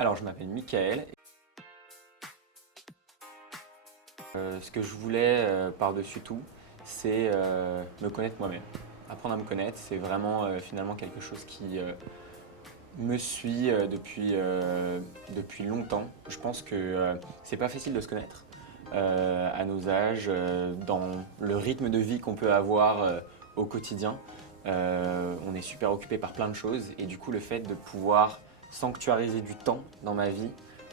Alors, je m'appelle Mickaël. Ce que je voulais par-dessus tout, c'est me connaître moi-même. Apprendre à me connaître, c'est vraiment finalement quelque chose qui me suit depuis longtemps. Je pense que c'est pas facile de se connaître à nos âges, dans le rythme de vie qu'on peut avoir au quotidien. On est super occupé par plein de choses et du coup le fait de pouvoir sanctuariser du temps dans ma vie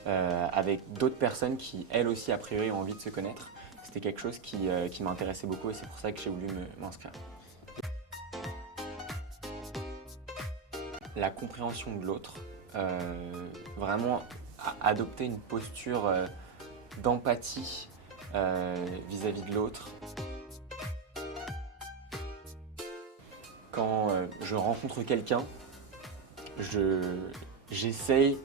avec d'autres personnes qui elles aussi a priori ont envie de se connaître, c'était quelque chose qui m'intéressait beaucoup et c'est pour ça que j'ai voulu m'inscrire. La compréhension de l'autre, vraiment adopter une posture d'empathie vis-à-vis de l'autre. Quand je rencontre quelqu'un, j'essaye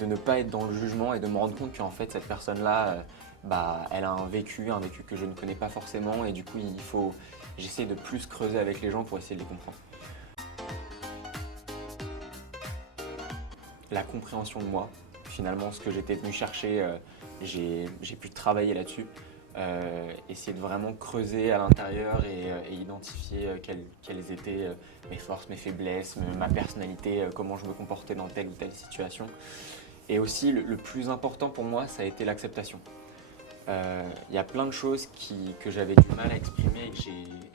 de ne pas être dans le jugement et de me rendre compte qu'en fait cette personne-là, elle a un vécu que je ne connais pas forcément et du coup j'essaie de plus creuser avec les gens pour essayer de les comprendre. La compréhension de moi, finalement ce que j'étais venu chercher, j'ai pu travailler là-dessus, essayer de vraiment creuser à l'intérieur et identifier quelles étaient mes forces, mes faiblesses, ma personnalité, comment je me comportais dans telle ou telle situation. Et aussi le plus important pour moi, ça a été l'acceptation. Il y a plein de choses que j'avais du mal à exprimer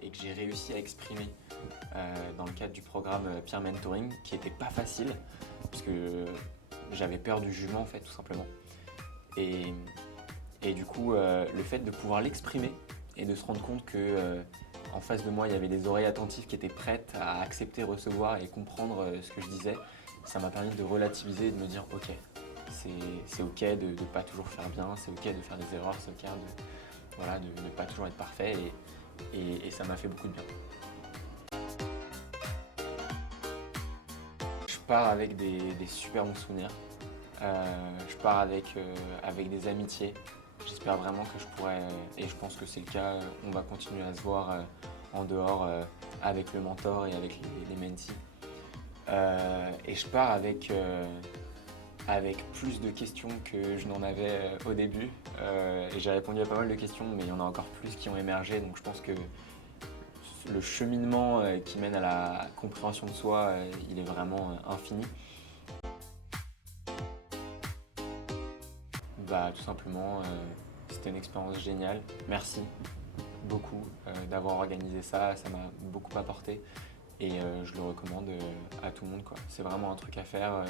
et que j'ai réussi à exprimer dans le cadre du programme Peer Mentoring, qui n'était pas facile, parce que j'avais peur du jugement en fait, tout simplement. Et, et du coup, le fait de pouvoir l'exprimer et de se rendre compte que en face de moi, il y avait des oreilles attentives qui étaient prêtes à accepter, recevoir et comprendre ce que je disais, ça m'a permis de relativiser et de me dire ok, c'est ok de ne pas toujours faire bien, c'est ok de faire des erreurs, c'est ok de ne pas toujours être parfait et ça m'a fait beaucoup de bien. Je pars avec des super bons souvenirs. Je pars avec des amitiés. J'espère vraiment que je pourrai, et je pense que c'est le cas, on va continuer à se voir en dehors avec le mentor et avec les mentees. Et je pars avec plus de questions que je n'en avais au début. Et j'ai répondu à pas mal de questions, mais il y en a encore plus qui ont émergé. Donc je pense que le cheminement qui mène à la compréhension de soi, il est vraiment infini. Tout simplement, c'était une expérience géniale. Merci beaucoup d'avoir organisé ça, ça m'a beaucoup apporté et je le recommande à tout le monde, quoi. C'est vraiment un truc à faire.